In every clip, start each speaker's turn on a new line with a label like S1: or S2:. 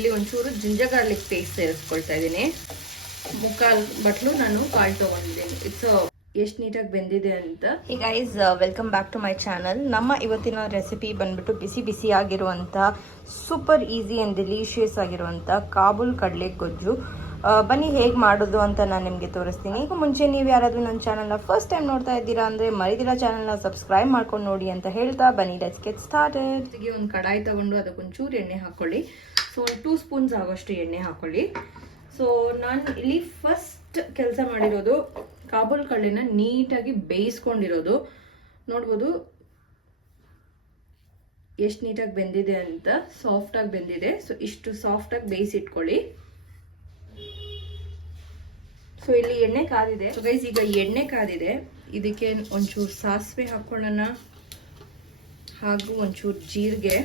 S1: ಇಲ್ಲಿ ಒಂಚೂರು ginger garlic paste ಸೇರಿಸ್ಕೊಳ್ತಾ ಇದ್ದೀನಿ. ಮುಕ್ಕಾಲ್ ಬಟ್ಲು ನಾನು ಕಾಳು ತೊಗೊಂಡಿದ್ದೀನಿ. ಇಟ್ಸ್ ಎಷ್ಟು ನೀಟಾಗಿ ಬೆಂದಿದೆ ಅಂತ. ಈಗ ice welcome back to my channel ನಮ್ಮ ಇವತ್ತಿನ ರೆಸಿಪಿ ಬಂದ್ಬಿಟ್ಟು ಬಿಸಿ ಬಿಸಿ ಆಗಿರುವಂಥ ಸೂಪರ್ ಈಸಿ ಆ್ಯಂಡ್ ಡೆಲಿಷಿಯಸ್ ಆಗಿರುವಂಥ ಕಾಬೂಲ್ ಕಡಲೆ ಗೊಜ್ಜು ಬನ್ನಿ, ಹೇಗೆ ಮಾಡೋದು ಅಂತ ನಾನು ನಿಮಗೆ ತೋರಿಸ್ತೀನಿ. ಈಗ ಮುಂಚೆ ನೀವು ಯಾರಾದರೂ ನನ್ನ ಚಾನಲ್ನ ಫಸ್ಟ್ ಟೈಮ್ ನೋಡ್ತಾ ಇದ್ದೀರಾ ಅಂದರೆ ಮರಿದಿರ ಚಾನಲ್ನ ಸಬ್ಸ್ಕ್ರೈಬ್ ಮಾಡ್ಕೊಂಡು ನೋಡಿ ಅಂತ ಹೇಳ್ತಾ ಬನ್ನಿ ಲೆಟ್ಸ್ ಗೆಟ್ ಸ್ಟಾರ್ಟೆಡ್ ಒಂದು ಕಡಾಯಿ ತಗೊಂಡು ಅದಕ್ಕೊಂಚೂರು ಎಣ್ಣೆ ಹಾಕ್ಕೊಳ್ಳಿ ಸೊ ಒಂದು ಟೂ ಸ್ಪೂನ್ಸ್ ಆಗೋಷ್ಟು ಎಣ್ಣೆ ಹಾಕ್ಕೊಳ್ಳಿ ಸೊ ನಾನು ಇಲ್ಲಿ ಫಸ್ಟ್ ಕೆಲಸ ಮಾಡಿರೋದು ಕಾಬೂಲ್ ಕಳ್ಳಿನ ನೀಟಾಗಿ ಬೇಯಿಸ್ಕೊಂಡಿರೋದು. ನೋಡ್ಬೋದು ಎಷ್ಟು ನೀಟಾಗಿ ಬೆಂದಿದೆ ಅಂತ ಸಾಫ್ಟಾಗಿ ಬೆಂದಿದೆ. ಸೊ ಇಷ್ಟು ಸಾಫ್ಟಾಗಿ ಬೇಯಿಸಿಟ್ಕೊಳ್ಳಿ. ಸೊ ಇಲ್ಲಿ ಎಣ್ಣೆ ಕಾದಿದೆ. ಸೊ ಗೈಸ್ ಈಗ ಎಣ್ಣೆ ಕಾದಿದೆ. ಇದಕ್ಕೆ ಒಂಚೂರು ಸಾಸಿವೆ ಹಾಕೊಳ್ಳೋಣ. ಹಾಗೂ ಒಂಚೂರು ಜೀರಿಗೆ.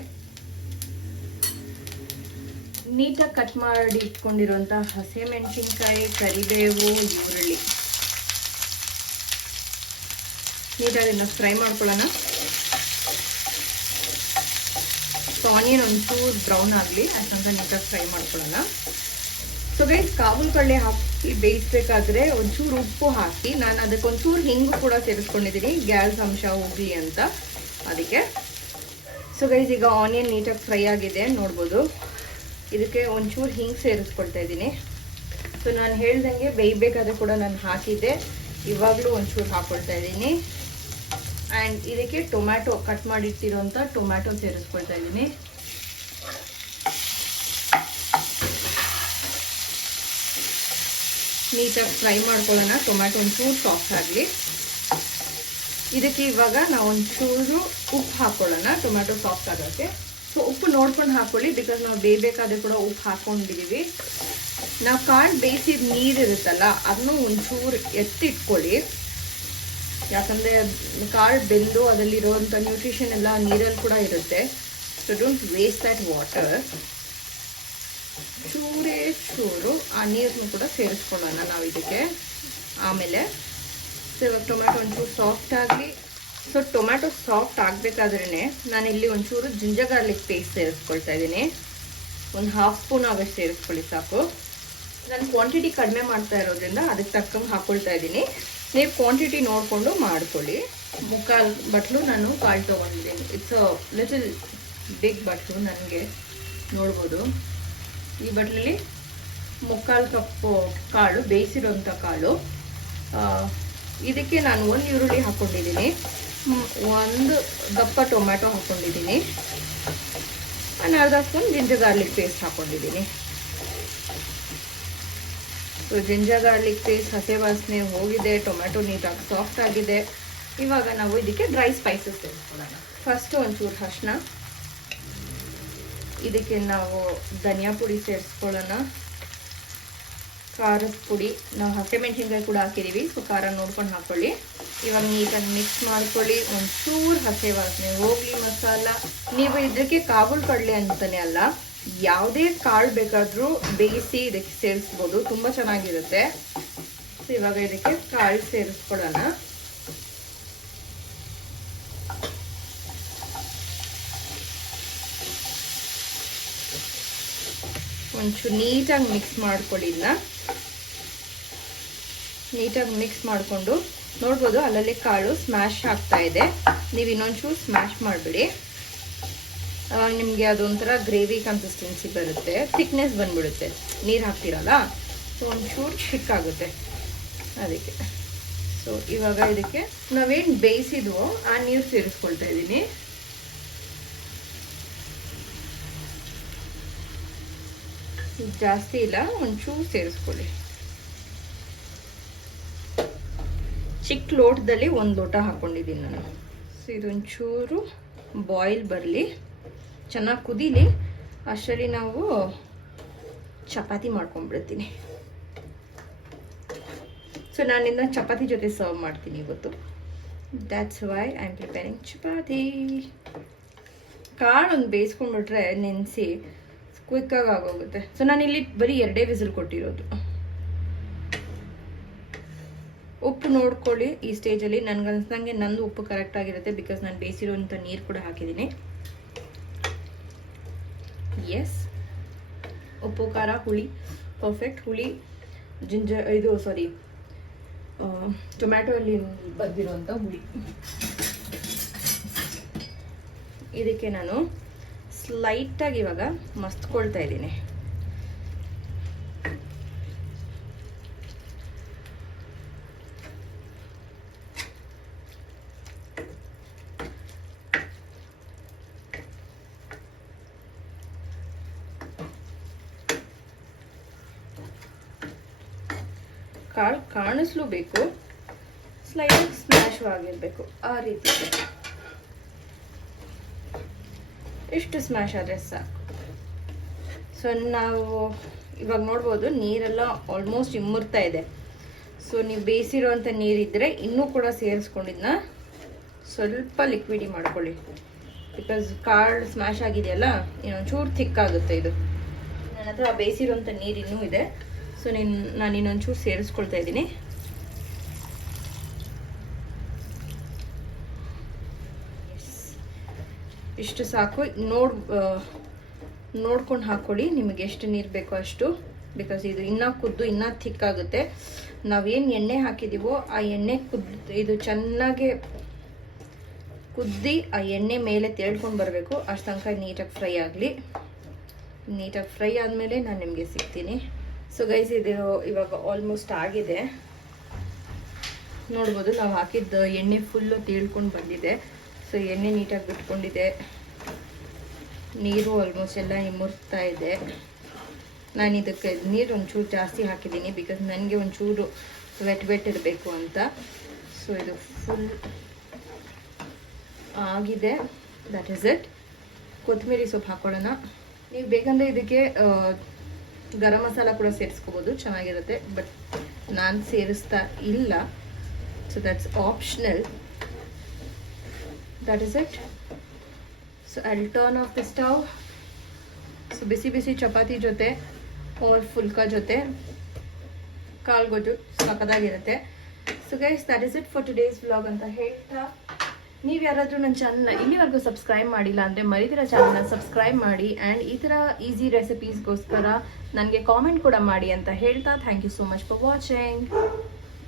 S1: ನೀಟಾಗಿ ಕಟ್ ಮಾಡಿ ಇಟ್ಕೊಂಡಿರುವಂಥ ಹಸಿಮೆಣಸಿನ್ಕಾಯಿ, ಕರಿಬೇವು, ಈರುಳ್ಳಿ. ನೀಟಾಗಿ ಅದನ್ನು ಫ್ರೈ ಮಾಡ್ಕೊಳ್ಳೋಣ. ಸೊ ಆನಿಯನ್ ಒಂಚೂರು ಬ್ರೌನ್ ಆಗಲಿ. ಅಷ್ಟಂತ ನೀಟಾಗಿ ಫ್ರೈ ಮಾಡ್ಕೊಳ್ಳೋಣ. ಸೊ ಗೈಸ್ ಕಾಬೂಲ್ ಕಡಲೆ ಹಾಕಿ ಬೇಯಿಸ್ಬೇಕಾದ್ರೆ ಒಂಚೂರು ಉಪ್ಪು ಹಾಕಿ, ನಾನು ಅದಕ್ಕೆ ಒಂಚೂರು ಹಿಂಗು ಕೂಡ ಸೇರಿಸ್ಕೊಂಡಿದ್ದೀನಿ ಗ್ಯಾಸ್ ಅಂಶ ಹೋಗ್ಲಿ ಅಂತ ಅದಕ್ಕೆ. ಸೊ ಗೈಸ್ ಈಗ ಆನಿಯನ್ ನೀಟಾಗಿ ಫ್ರೈ ಆಗಿದೆ, ನೋಡ್ಬೋದು. ಇದಕ್ಕೆ ಒಂಚೂರು ಹಿಂಗೆ ಸೇರಿಸ್ಕೊಳ್ತಾ ಇದ್ದೀನಿ ಸೊ ನಾನು ಹೇಳ್ದಂಗೆ ಬೇಯಬೇಕಾದ್ರೆ ಕೂಡ ನಾನು ಹಾಕಿದ್ದೆ. ಇವಾಗಲೂ ಒಂಚೂರು ಹಾಕ್ಕೊಳ್ತಾ ಇದ್ದೀನಿ ಆ್ಯಂಡ್ ಇದಕ್ಕೆ ಟೊಮ್ಯಾಟೊ ಕಟ್ ಮಾಡಿಟ್ಟಿರೋಂಥ ಟೊಮ್ಯಾಟೊ ಸೇರಿಸ್ಕೊಳ್ತಾ ಇದ್ದೀನಿ ನೀಟಾಗಿ ಫ್ರೈ ಮಾಡ್ಕೊಳ್ಳೋಣ. ಟೊಮ್ಯಾಟೊ ಒಂಚೂರು ಸಾಫ್ಟ್ ಆಗಲಿ. ಇದಕ್ಕೆ ಇವಾಗ ನಾವು ಒಂಚೂರು ಉಪ್ಪು ಹಾಕ್ಕೊಳ್ಳೋಣ ಟೊಮ್ಯಾಟೊ ಸಾಫ್ಟ್ ಆಗೋಕ್ಕೆ. ಸೊ, ಉಪ್ಪು ನೋಡ್ಕೊಂಡು ಹಾಕ್ಕೊಳ್ಳಿ ಬಿಕಾಸ್ ನಾವು ಬೇಯಬೇಕಾದ್ರೆ ಕೂಡ ಉಪ್ಪು ಹಾಕ್ಕೊಂಡಿದ್ದೀವಿ ನಾವು ಕಾಳು ಬೇಯಿಸಿದ ನೀರು ಇರುತ್ತಲ್ಲ, ಅದನ್ನು ಒಂಚೂರು ಎತ್ತಿಟ್ಕೊಳ್ಳಿ. ಯಾಕಂದರೆ ಕಾಳು ಬೆಂದು ಅದರಲ್ಲಿರೋವಂಥ ನ್ಯೂಟ್ರಿಷನ್ ಎಲ್ಲ ನೀರಲ್ಲಿ ಕೂಡ ಇರುತ್ತೆ. So don't waste that water ಚೂರೇ ಚೂರು, ಆ ನೀರನ್ನು ಕೂಡ ಸೇರಿಸ್ಕೊಳ್ಳೋಣ ನಾವು ಇದಕ್ಕೆ. ಆಮೇಲೆ ಸೊ ಇವಾಗ ಟೊಮ್ಯಾಟೊ ಒಂಚೂರು ಸಾಫ್ಟ್ ಆಗಲಿ. ಸೊ ಟೊಮ್ಯಾಟೊ ಸಾಫ್ಟ್ ಆಗಬೇಕಾದ್ರೇ ಇಲ್ಲಿ ಒಂಚೂರು ಜಿಂಜರ್ ಗಾರ್ಲಿಕ್ ಪೇಸ್ಟ್ ಸೇರಿಸ್ಕೊಳ್ತಾ ಇದ್ದೀನಿ. ಒಂದು ಹಾಫ್ ಸ್ಪೂನ್ ಆಗಷ್ಟು ಸೇರಿಸ್ಕೊಳ್ಳಿ ಸಾಕು. ನಾನು ಕ್ವಾಂಟಿಟಿ ಕಡಿಮೆ ಮಾಡ್ತಾ ಇರೋದ್ರಿಂದ ಅದಕ್ಕೆ ತಕ್ಕಂಗೆ ಹಾಕ್ಕೊಳ್ತಾ ಇದ್ದೀನಿ. ನೀವು ಕ್ವಾಂಟಿಟಿ ನೋಡಿಕೊಂಡು ಮಾಡ್ಕೊಳ್ಳಿ. ಮುಕ್ಕಾಲು ಬಟ್ಲು ನಾನು ಕಾಳು ತೊಗೊಂಡಿದ್ದೀನಿ. ಇಟ್ಸ್ ಅ ಲಿಟಲ್ ಬಿಗ್ ಬಟ್ಲು ನನಗೆ. ನೋಡ್ಬೋದು. ಈ ಬಟ್ಲಲ್ಲಿ ಮುಕ್ಕಾಲು ಕಪ್ಪು ಕಾಳು, ಬೇಯಿಸಿರುವಂಥ ಕಾಳು. ಇದಕ್ಕೆ ನಾನು ಒಂದು ಈರುಳ್ಳಿ ಹಾಕ್ಕೊಂಡಿದ್ದೀನಿ. ಒಂದು ದಪ್ಪ ಟೊಮ್ಯಾಟೊ ಹಾಕ್ಕೊಂಡಿದ್ದೀನಿ. ನಾನು ಅರ್ಧ ಸ್ಪೂನ್ ಜಿಂಜರ್ ಗಾರ್ಲಿಕ್ ಪೇಸ್ಟ್ ಹಾಕ್ಕೊಂಡಿದ್ದೀನಿ. ಸೊ ಜಿಂಜರ್ ಗಾರ್ಲಿಕ್ ಪೇಸ್ಟ್ ಹಸೆ ವಾಸನೆ ಹೋಗಿದೆ, ಟೊಮ್ಯಾಟೊ ನೀಟಾಗಿ ಸಾಫ್ಟ್ ಆಗಿದೆ. ಇವಾಗ ನಾವು ಇದಕ್ಕೆ ಡ್ರೈ ಸ್ಪೈಸಸ್ ತೆಗೆದುಕೊಳ್ಳೋಣ. ಫಸ್ಟು ಒಂಚೂರು ಅರಿಶಿನ ಇದಕ್ಕೆ ನಾವು ಧನಿಯಾ ಪುಡಿ ಸೇರಿಸ್ಕೊಳ್ಳೋಣ. ಖಾರದ ಪುಡಿ. ನಾವು ಹಸಿಮೆಣಸಿನ್ಕಾಯಿ ಕೂಡ ಹಾಕಿದ್ದೀವಿ ಸೊ ಖಾರ ನೋಡ್ಕೊಂಡು ಹಾಕ್ಕೊಳ್ಳಿ ಇವಾಗ ನೀಟಾಗಿ ಮಿಕ್ಸ್ ಮಾಡ್ಕೊಳ್ಳಿ. ಒಂಚೂರು ಹಸೆ ವಾಸನೆ. ಹೋಗ್ಲಿ ಮಸಾಲ. ನೀವು ಇದಕ್ಕೆ ಕಾಬೂಲ್ ಕಡಲೆ ಅಂತಲೇ ಅಲ್ಲ, ಯಾವುದೇ ಕಾಳು ಬೇಕಾದರೂ ಬೇಯಿಸಿ ಇದಕ್ಕೆ ಸೇರಿಸ್ಬೋದು. ತುಂಬ ಚೆನ್ನಾಗಿರುತ್ತೆ. ಸೊ ಇವಾಗ ಇದಕ್ಕೆ ಕಾಳು ಸೇರಿಸ್ಕೊಳ್ಳೋಣ. ಒಂಚೂರು ನೀಟಾಗಿ ಮಿಕ್ಸ್ ಮಾಡ್ಕೊಳ್ಳಿ ಇದನ್ನ ನೀಟಾಗಿ ಮಿಕ್ಸ್ ಮಾಡಿಕೊಂಡು ನೋಡ್ಬೋದು ಅಲ್ಲಲ್ಲಿ ಕಾಳು ಸ್ಮ್ಯಾಶ್ ಆಗ್ತಾ ಇದೆ. ನೀವು ಇನ್ನೊಂಚೂರು ಸ್ಮ್ಯಾಶ್ ಮಾಡಿಬಿಡಿ. ಅವಾಗ ನಿಮಗೆ ಅದೊಂಥರ ಗ್ರೇವಿ ಕನ್ಸಿಸ್ಟೆನ್ಸಿ ಬರುತ್ತೆ. ಥಿಕ್ನೆಸ್ ಬಂದ್ಬಿಡುತ್ತೆ. ನೀರು ಹಾಕ್ತಿರಲ್ಲ? ಸೊ ಒಂಚೂರು ಥಿಕ್ ಆಗುತ್ತೆ. ಅದಕ್ಕೆ. ಸೊ ಇವಾಗ ಇದಕ್ಕೆ ನಾವೇನು ಬೇಯಿಸಿದ್ವೋ ಆ ನೀರು ಸೇರಿಸ್ಕೊಳ್ತಾ ಇದ್ದೀನಿ. ಜಾಸ್ತಿ ಇಲ್ಲ, ಒಂಚೂರು ಸೇರಿಸ್ಕೊಳ್ಳಿ. ಚಿಕ್ಕ ಲೋಟದಲ್ಲಿ ಒಂದು ಲೋಟ ಹಾಕ್ಕೊಂಡಿದ್ದೀನಿ ನಾನು. ಸೊ ಇದೊಂಚೂರು ಬಾಯ್ಲ್ ಬರಲಿ. ಚೆನ್ನಾಗಿ ಕುದೀಲಿ. ಅಷ್ಟರಲ್ಲಿ ನಾವು ಚಪಾತಿ ಮಾಡ್ಕೊಂಡ್ಬಿಡ್ತೀನಿ ಸೊ ನಾನಿನ್ನ ಚಪಾತಿ ಜೊತೆ ಸರ್ವ್ ಮಾಡ್ತೀನಿ ಇವತ್ತು. That's why I am preparing chapati. ಕಾಳು ಒಂದು ಬೇಯಿಸ್ಕೊಂಡ್ಬಿಟ್ರೆ ನೆನೆಸಿ ಕ್ವಿಕ್ಕಾಗಿ ಆಗೋಗುತ್ತೆ. ಸೊ ನಾನಿಲ್ಲಿ ಬರೀ ಎರಡೇ ವಿಸಿಲ್ ಕೊಟ್ಟಿರೋದು. ಉಪ್ಪು ನೋಡ್ಕೊಳ್ಳಿ ಈ ಸ್ಟೇಜಲ್ಲಿ. ನನ್ಗನ್ಸ್ದಂಗೆ ನಂದು ಉಪ್ಪು ಕರೆಕ್ಟ್ ಆಗಿರುತ್ತೆ ಬಿಕಾಸ್ ನಾನು ಬೇಯಿಸಿರೋಂಥ ನೀರು ಕೂಡ ಹಾಕಿದ್ದೀನಿ. ಎಸ್ ಉಪ್ಪು, ಖಾರ, ಹುಳಿ. ಪರ್ಫೆಕ್ಟ್ ಹುಳಿ, ಜಿಂಜರ್, ಇದು ಸಾರಿ ಟೊಮ್ಯಾಟೊ ಅಲ್ಲಿ ಬಂದಿರುವಂಥ ಹುಳಿ. ಇದಕ್ಕೆ ನಾನು ಸ್ಲೈಟಾಗಿ ಇವಾಗ ಮಸ್ತ್ಕೊಳ್ತಾ ಇದ್ದೀನಿ. ಕಾಳು ಕಾಣಿಸ್ಲೂ ಬೇಕು. ಸ್ಲೈಟ್ ಸ್ಮ್ಯಾಶ್ ಆಗಿರಬೇಕು. ಆ ರೀತಿ. ಇಷ್ಟು ಸ್ಮ್ಯಾಶ್ ಆದರೆ ಸಾಕು. ಸೊ ನಾವು ಇವಾಗ ನೋಡ್ಬೋದು, ನೀರೆಲ್ಲ ಆಲ್ಮೋಸ್ಟ್ ಇಮ್ಮರ್ತಾ ಇದೆ. ಸೊ ನೀವು ಬೇಯಿಸಿರೋಂಥ ನೀರಿದ್ದರೆ ಇನ್ನೂ ಕೂಡ ಸೇರಿಸ್ಕೊಂಡಿದ್ನ ಸ್ವಲ್ಪ ಲಿಕ್ವಿಡಿ ಮಾಡ್ಕೊಳ್ಳಿ. ಬಿಕಾಸ್ ಕಾರ್ಡ್ ಸ್ಮ್ಯಾಶ್ ಆಗಿದೆಯಲ್ಲ, ಇನ್ನೊಂಚೂರು ಥಿಕ್ ಆಗುತ್ತೆ ಇದು. ನನ್ನ ಹತ್ರ ಬೇಯಿಸಿರೋಂಥ ನೀರು ಇನ್ನೂ ಇದೆ. ಸೊ ನಿನ್ನ ನಾನು ಇನ್ನೊಂಚೂರು ಸೇರಿಸ್ಕೊಳ್ತಾ ಇದ್ದೀನಿ. ಇಷ್ಟು ಸಾಕು. ನೋಡ್ ನೋಡ್ಕೊಂಡು ಹಾಕ್ಕೊಳ್ಳಿ ನಿಮಗೆ ಎಷ್ಟು ನೀರು ಬೇಕೋ ಅಷ್ಟು. ಬಿಕಾಸ್ ಇದು ಇನ್ನೂ ಕುದ್ದು, ಇನ್ನೂ ಥಿಕ್ ಆಗುತ್ತೆ. ನಾವೇನು ಎಣ್ಣೆ ಹಾಕಿದ್ದೀವೋ ಆ ಎಣ್ಣೆ ಕುದ್ದು ಇದು ಚೆನ್ನಾಗಿ ಕುದ್ದಿ ಆ ಎಣ್ಣೆ ಮೇಲೆ ತೇಳ್ಕೊಂಡು ಬರಬೇಕು. ಅಷ್ಟು ತನಕ ನೀಟಾಗಿ ಫ್ರೈ ಆಗಲಿ. ನೀಟಾಗಿ ಫ್ರೈ ಆದಮೇಲೆ ನಾನು ನಿಮಗೆ ಸಿಗ್ತೀನಿ. ಸೊ ಗೈಸ್ ಇದು ಇವಾಗ ಆಲ್ಮೋಸ್ಟ್ ಆಗಿದೆ. ನೋಡ್ಬೋದು ನಾವು ಹಾಕಿದ್ದ ಎಣ್ಣೆ ಫುಲ್ಲು ತೇಳ್ಕೊಂಡು ಬಂದಿದೆ. ಸೊ ಎಣ್ಣೆ ನೀಟಾಗಿ ಬಿಟ್ಕೊಂಡಿದೆ. ನೀರು ಆಲ್ಮೋಸ್ಟ್ ಎಲ್ಲ ಇಮ್ಮುರ್ತಾ ಇದೆ. ನಾನು ಇದಕ್ಕೆ ನೀರು ಒಂಚೂರು ಜಾಸ್ತಿ ಹಾಕಿದ್ದೀನಿ ಬಿಕಾಸ್ ನನಗೆ ಒಂಚೂರು ವೆಟ್ ವೆಟ್ ಇರಬೇಕು ಅಂತ. ಸೊ ಇದು ಫುಲ್ ಆಗಿದೆ. ದಟ್ ಇಸ್ ಇಟ್ ಕೊತ್ತಂಬರಿ ಸೊಪ್ಪು ಹಾಕೊಳ್ಳೋಣ. ನೀವು ಬೇಕಂದರೆ ಇದಕ್ಕೆ ಗರಂ ಮಸಾಲ ಕೂಡ ಸೇರಿಸ್ಕೋಬೋದು. ಚೆನ್ನಾಗಿರುತ್ತೆ. ಬಟ್ ನಾನು ಸೇರಿಸ್ತಾ ಇಲ್ಲ. So that's optional that is it so I'll turn off the stove so ಬಿಸಿ ಬಿಸಿ ಚಪಾತಿ ಜೊತೆ ಆರ್ ಫುಲ್ಕಾ ಜೊತೆ ಕಾಳು ಗೊಜ್ಜು ಸಕ್ಕದಾಗಿರುತ್ತೆ so guys that is it for today's vlog ಅಂತ ಹೇಳ್ತಾ. ನೀವು ಯಾರಾದರೂ ನನ್ನ ಚಾನಲ್ನ ಇಲ್ಲಿವರೆಗೂ ಸಬ್ಸ್ಕ್ರೈಬ್ ಮಾಡಿಲ್ಲ ಅಂದರೆ ಮರಿದಿರ ಚಾನಲ್ನ ಸಬ್ಸ್ಕ್ರೈಬ್ ಮಾಡಿ ಆ್ಯಂಡ್ ಈ ಥರ ಈಸಿ ರೆಸಿಪೀಸ್ಗೋಸ್ಕರ ನನಗೆ ಕಾಮೆಂಟ್ ಕೂಡ ಮಾಡಿ ಅಂತ ಹೇಳ್ತಾ. Thank you so much for watching